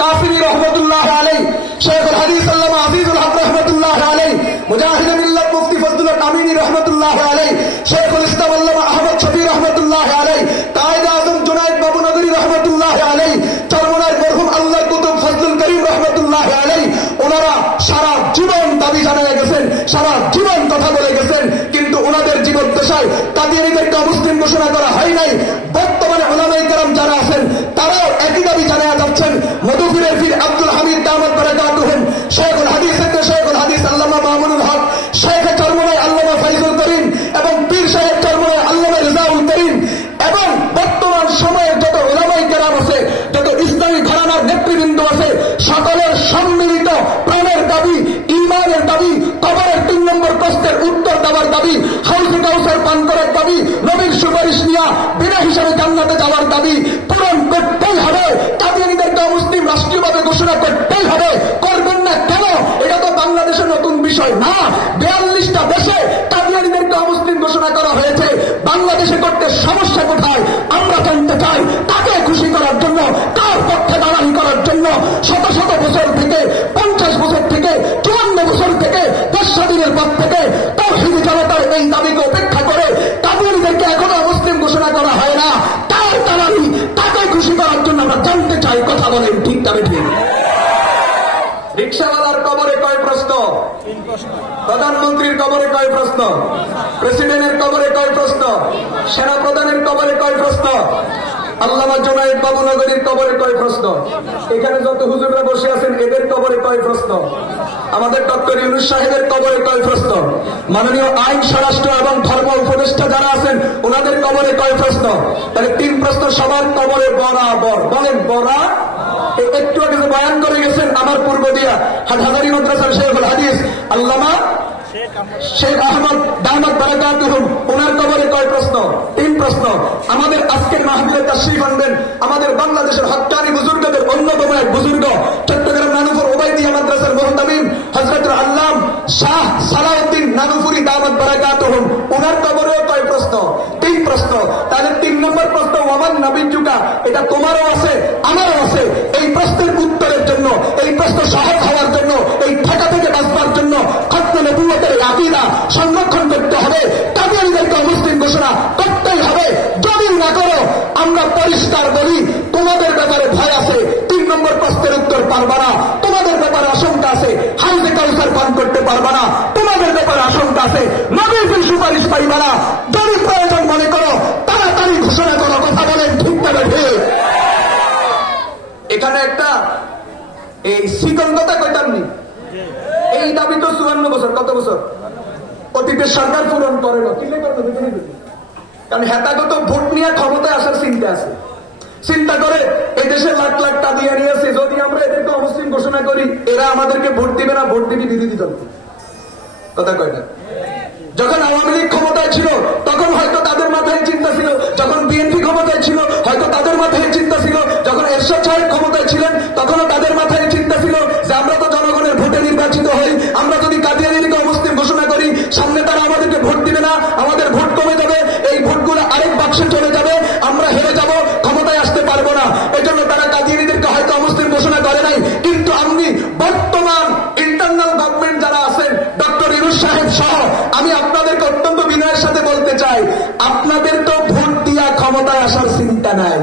কাসিমি রহমাতুল্লাহ আলাইহি, শেখুল হাদিস আল্লামা আজিজুল হক রহমাতুল্লাহ আলাইহি, মুজাহিদ মিল্লাত মুফতি ফজলুল আমিনী রহমাতুল্লাহ আলাইহি, শেখুল ইসলাম আল্লামা আহমদ শফি রহমাতুল্লাহ আলাইহি, কায়েদ আজম জুনায়েদ বাবু নগরী রহমাতুল্লাহ আলাইহি, চরমনার মরহুম আল্লাহ কুতুব ফজলুল করিম রহমাতুল্লাহ আলাইহি, ওনারা সারা জীবন দাবি জানিয়ে গেছেন, সারা জীবন কথা বলে গেছেন, কিন্তু ওনাদের জীবদ্দশায় কাদিয়ানীদেরকে অমুসলিম ঘোষণা করা হয় নাই। বর্তমানে উলামায়ে কেরাম যারা আছেন তারাও একই দাবি জানিয়ে যাচ্ছেন। মধুপুরের পীর আব্দুল হামিদ দামাত বারাকাতুহুম, শেখুল হাদিস আল্লামা মামুনুল হক, শেখে চরমনায় আল্লামা ফাইজুল করিম এবং পীর সাহেব চরমনায় আল্লামা রেজাউল করিম এবং বর্তমান সময়ে যত উলামায়ে কেরাম আছে, যত ইসলামী ঘরানার নেতৃবৃন্দ আছে, সকলের সম্মিলিত প্রাণের দাবি, ঈমানের দাবি, কবরের 3 নম্বর প্রশ্নের উত্তর দেওয়ার দাবি, হাউজে কাউসার পান করার দাবি, নবীর সুপারিশ নিয়া বিনা হিসাবে জান্নাতে যাওয়ার দাবি পূরণ করতেই হবে। কাদিয়ানীদেরকে মুসলিম রাষ্ট্রীয়ভাবে ঘোষণা করতেই হবে। করবেন না কেন? এটা তো বাংলাদেশের নতুন বিষয় না। 42টা দেশে কাদিয়ানীদেরকে মুসলিম ঘোষণা করা হয়েছে। বাংলাদেশে করতে সমস্যা কোথায়? আমরা জানতে চাই। তাকে খুশি করার জন্য, তার পক্ষে দাঁড়ানি করার জন্য শত শত বছর থেকে, 50 বছর থেকে, 54 বছর থেকে, দেশ স্বাধীনের পর থেকে তাওহীদি জনতার এই দাবিকে উপেক্ষা করে কাদিয়ানীদেরকে এখনো মুসলিম ঘোষণা করা হয় না। তার দাঁড়ানি, তাকে খুশি করার জন্য আমরা জানতে চাই। কথা বলেন ঠিক তবে ঠিক। রিকশাওয়ালার কবরে কয় প্রশ্ন? প্রধানমন্ত্রীর কবরে কয় প্রশ্ন? প্রেসিডেন্টের কবরে কয় প্রশ্ন? সেনাপ্রধানের কবরে কয় প্রশ্ন? আল্লামা জুনায়েদ বাবু নগরীর কবরে কয় প্রশ্ন? এখানে যত হুজুররা বসে আছেন এদের কবরে কয় প্রশ্ন? আমাদের ডক্টর ইউনূস সাহেবের কবরে কয় প্রশ্ন? মাননীয় আইন, স্বরাষ্ট্র এবং ধর্ম উপদেষ্টা যারা আছেন ওনাদের কবরে কয় প্রশ্ন? তাহলে 3 প্রশ্ন সবার কবরে বরাবর। বলেন বরা। একটু আগে যে বয়ান করে গেছেন আমার পূর্ব দিয়া হাটহাজারী মাদ্রাসার শেখুল হাদিস আল্লামা শেখ আহমদ দামাত বারাকাতুহুম, ওনার কবরে কয় প্রশ্ন? 3 প্রশ্ন। আমাদের আজকের মাহফিলে তাশরীফ আনবেন আমাদের বাংলাদেশের হক্কানি বুজুর্গদের অন্যতম এক বুজুর্গ, চট্টগ্রাম নানুপুর ওবাইদিয়া মাদ্রাসার মুহতামিম হযরত আল্লাম শাহ সালাউদ্দিন নানুপুরি দামাত বারাকাতুহুম, ওনার কবরেও কয় প্রশ্ন? 3 প্রশ্ন। তাহলে 3 নম্বর প্রশ্ন ওয়ামান নাবিয়্যুকা, এটা তোমারও আছে আমারও আছে। এই প্রশ্নের উত্তরের জন্য, এই প্রশ্ন সহজ হওয়ার জন্য, এই ঠেকা থেকে বাঁচবার জন্য খতমে নবুয়তের আকীদা সংরক্ষণ করতে হবে। কাদিয়ানীদেরকে মুসলিম ঘোষণা করতেই হবে। যদি না করো আমরা পরিষ্কার বলি তোমাদের ব্যাপারে ভয় আছে, 3 নম্বর প্রশ্নের উত্তর পারবা না। তোমাদের ব্যাপারে আশঙ্কা আছে, হাউজে কাউসার পান করতে পারবা না। তোমাদের ব্যাপারে আশঙ্কা আছে, নবীর সুপারিশ পাইবা না। যদি প্রয়োজন মনে করো তাড়াতাড়ি ঘোষণা করো। কথা বলেন ঠিক না ঠিক? এখানে একটা এই শিকল কথা কইতামনি, এই দাবি তো 54 বছর, কত বছর অতীতের সরকার পূরণ করে না। কিলে করবে? কারণ হেতাগত ভোট নিয়ে ক্ষমতায় আসার চিন্তা আছে। চিন্তা করে এই দেশের লাখ লাখ কাদিয়ানী আছে, যদি আমরা এদেরকে অমুসলিম ঘোষণা করি এরা আমাদেরকে ভোট দিবে না, ভোট দিবি বিরোধী দল। কথা কয় না? যখন আওয়ামী লীগ ক্ষমতায় ছিল তখন হয়তো তাদের মাথায় চিন্তা ছিল, যখন বিএনপি ক্ষমতায় ছিল হয়তো তাদের মাথায় চিন্তা ছিল, যখন এরশাদ সাহেব ক্ষমতায় ছিলেন তখনও তাদের মাথায় চিন্তা ছিল যে আমরা তো জনগণের ভোটে নির্বাচিত হই, আমরা যদি কাদিয়ানীকে অমুসলিম ঘোষণা করি সামনে তারা আমাদেরকে ভোট দিবে না, আমাদের ভোট কমে যাবে, এই ভোটগুলো আরেক বাক্সে চলে যাবে, আমরা হেরে যাব, ক্ষমতায় আসতে পারবো না। এই জন্য তারা কাদিয়ানীদেরকে হয়তো অমুসলিম ঘোষণা করে নাই। কিন্তু আপনি বর্তমান ইন্টারনাল গভর্নমেন্ট যারা আছেন, ডক্টর ইউনূস সাহেব সহ, আমি আপনাদেরকে অত্যন্ত বিনয়ের সাথে বলতে চাই, আপনাদের তো ভোট দিয়া ক্ষমতায় আসার চিন্তা নাই,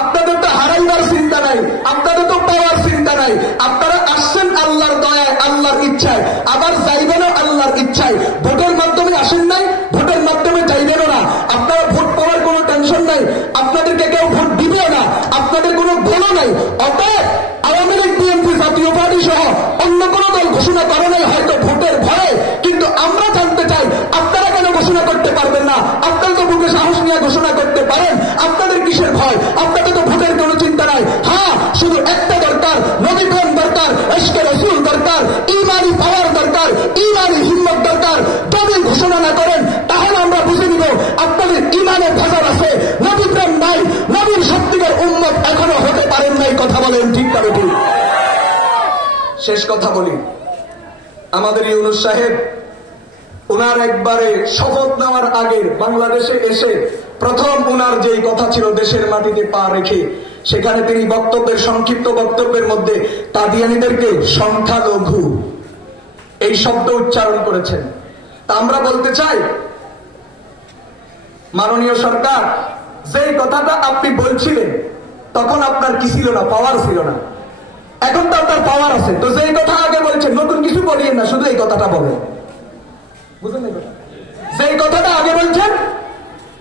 আপনাদের তো হারাইবার চিন্তা নাই, আপনাদের তো পাওয়ার চিন্তা নাই। আপনারা আসছেন আল্লাহর দয়ায়, আল্লাহর ইচ্ছায়, আবার যাইবেনও আল্লাহর ইচ্ছায়। ভোটের মাধ্যমে আসেন নাই, ভোটের মাধ্যমে যাইবেনও না। আপনারা ভোট পাওয়ার কোনো টেনশন নাই, আপনাদেরকে কেউ ভোট দিবেও না, আপনাদের কোনো ভুলও নাই। অতএব আওয়ামী লীগ, বিএনপি, জাতীয় পার্টি সহ অন্য কোন দল ঘোষণা করে নাই হয়তো ভোটের ভয়ে। কিন্তু আমরা জানতে চাই আপনারা কেন ঘোষণা করতে পারবেন না? আপনারা তো বুকে সাহস নিয়ে ঘোষণা করতে পারেন, আপনাদের কিসের ভয়? আপনাদের তো ভোটের কোনো চিন্তা নাই। হ্যাঁ, শুধু একটা দরকার, নবী প্রেম দরকার, ইশকে রাসূল দরকার, ঈমানি পাওয়ার দরকার, ঈমানি হিম্মত দরকার। যদি ঘোষণা না করেন তাহলে আমরা বুঝে নিব আপনাদের ঈমানের ভেজাল আছে, নবী প্রেম নাই, নবীর সত্যিকার উম্মত এখনো হতে পারেন নাই। কথা বলেন ঠিক তবে ঠিক? শেষ কথা বলি, আমাদের ইউনূস সাহেব উনার একবারে শপথ নেওয়ার আগে বাংলাদেশে এসে প্রথম উনার যেই কথা ছিল দেশের মাটিতে পা রেখে, সেখানে তিনি বক্তব্যের সংক্ষিপ্ত বক্তব্যের মধ্যে কাদিয়ানীদেরকে সংখ্যালঘু এই শব্দ উচ্চারণ করেছেন। তা আমরা বলতে চাই, মাননীয় সরকার, যেই কথাটা আপনি বলছিলেন তখন আপনার কি ছিল না, পাওয়ার ছিল না। এখন তো আপনার পাওয়ার আছে, তো যেই কথা আগে বলছেন নতুন কিছু বলিয়েন না, শুধু এই কথাটা বলেন। বুঝলেন? যেই কথাটা আগে বলছেন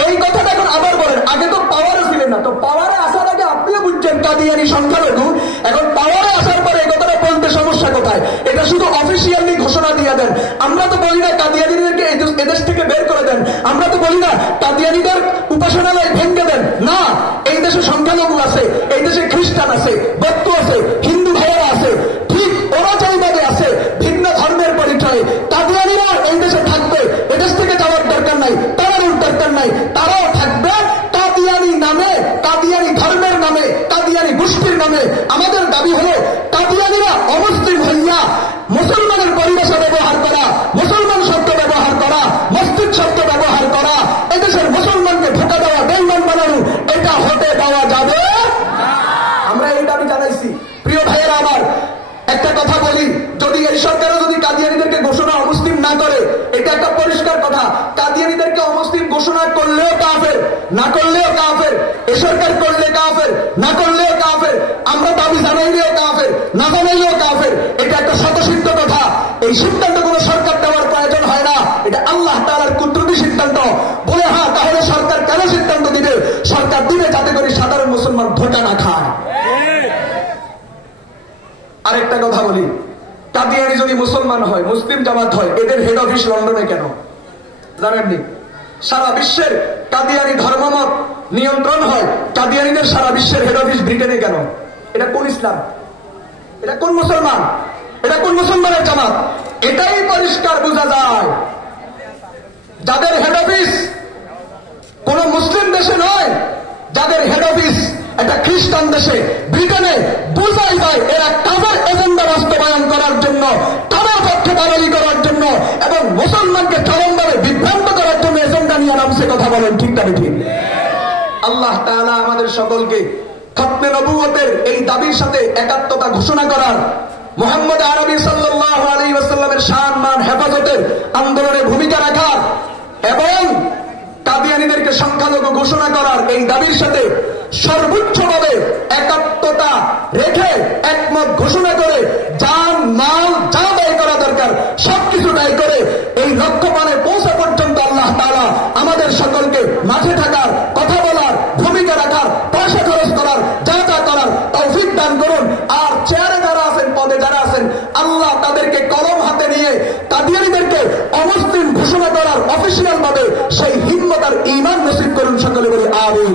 এই কথাটা এখন আবার বলেন। আগে তো পাওয়ারে ছিলেন না, তো পাওয়ারে আসার আগে আপনিও বুঝছেন কাদিয়ানি সংখ্যালঘু, এখন পাওয়ারে আসার পরে এই কথাটা বলতে সমস্যা কোথায়? এটা শুধু অফিসিয়ালি ঘোষণা দিয়ে দেন। আমরা তো বলি না কাদিয়ানীদেরকে এদেশ থেকে বের করে দেন, আমরা তো বলি না কাদিয়ানীদের উপাসনালয় ভেঙে দেন। না, এই দেশে সংখ্যালঘু আছে, এই দেশে খ্রিস্টান আছে, বৌদ্ধ আছে, হিন্দু ভাইয়েরা আছে, ঠিক ওরা যেইভাবে আছে ভিন্ন ধর্মের পরিচয়ে কাদিয়ানীরা এই দেশে থাকবে, এদেশ থেকে যাওয়ার দরকার নাই, তারাও দরকার নাই, তারাও থাকবে কাদিয়ানী নামে, কাদিয়ানী ধর্মের নামে, কাদিয়ানী গোষ্ঠীর নামে। আমাদের দাবি হলো কাদিয়ানীরা অমুসলিম হইয়া মুসলমানের পরিবেশে ব্যবহার করা, মুসলমান শব্দ ব্যবহার করা, মসজিদ শব্দ ব্যবহার করা, এদেশের মুসলমানকে ধোঁকা দেওয়া, বেঈমান বানানো, এটা হতে দেওয়া যাবে। আমরা এই দাবি জানাইছি। প্রিয় ভাইয়েরা আমার, একটা কথা বলি, যদি এই সরকারও যদি কাদিয়ানীদেরকে ঘোষণা অমুসলিম না করে, এটা একটা পরিষ্কার কথা, কাদিয়ানীদেরকে অমুসলিম ঘোষণা করলেও কাফের, না করলেও কাফের, এ সরকার করলে কাফের, না করলেও কাফের, আমরা দাবি জানাইলেও কাফের, না জানাইলেও কাফের। এটা একটা স্বতঃসিদ্ধ কথা। এই সিদ্ধান্ত কোনো সরকার দেওয়ার প্রয়োজন হয় না, এটা আল্লাহ তাআলার কুদরতি সিদ্ধান্ত। বলে হ্যাঁ, তাহলে সরকার কেন সিদ্ধান্ত দিবে? সরকার দিবে যাতে করে সাধারণ মুসলমান ধোঁকা না খায়। আরেকটা কথা বলি, কাদিয়ানী যদি মুসলমান হয়, মুসলিম জামাত হয়, এদের হেড অফিস লন্ডনে কেন জানেননি? সারা বিশ্বের কাদিয়ানী ধর্মমত নিয়ন্ত্রণ হয়, কাদিয়ানীদের সারা বিশ্বের হেড অফিস ব্রিটেনে কেন? এটা কোন ইসলাম? এটা কোন মুসলমান? এটা কোন মুসলমানের জামাত? এটাই পরিষ্কার বোঝা যায়। যাদের হেড অফিস কোন মুসলিম দেশে নয়, যাদের হেড অফিস একটা খ্রিস্টান দেশে, ব্রিটেনে, বোঝাই যায় এরা কাজের এজেন্ডা বাস্তবায়ন করার জন্য, তাদের পক্ষে দালালি করার জন্য এবং মুসলমানকে চরমভাবে বিভ্রান্ত করার জন্য এজেন্ডা নিয়ে নামছে। কথা বলেন ঠিক না ঠিক? আল্লাহ তাআলা আমাদের সকলকে খতমে নবুয়তের এই দাবির সাথে একাত্মতা ঘোষণা করার, মুহাম্মদ আরবি সাল্লাল্লাহু আলাইহি ওয়াসাল্লামের শান মান হেফাজতের আন্দোলনে ভূমিকা রাখার এবং কাদিয়ানীদেরকে সংখ্যালঘু ঘোষণা করার এই দাবির সাথে সর্বোচ্চভাবে একাত্মতা রেখে একমত ঘোষণা করে জান মাল যা ব্যয় করা দরকার সবকিছু ব্যয় করে এই লক্ষ্যমানে পৌঁছা পর্যন্ত আল্লাহ তাআলা আমাদের সকলকে মাঠে থাকার, কথা বলার, ভূমিকা রাখার, পয়সা খরচ করার, যা যা করার তৌফিক দান করুন। আর চেয়ারে যারা আছেন, পদে যারা আছেন, আল্লাহ তাদেরকে কলম হাতে নিয়ে কাদিয়ানীদেরকে অমুসলিম ঘোষণা করার অফিসিয়াল ভাবে সেই হিম্মত আর ঈমান নসিব করুন। সকলে বলি আমিন।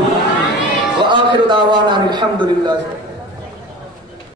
ওয়া আখিরু দাওয়ানা আলহামদুলিল্লাহ।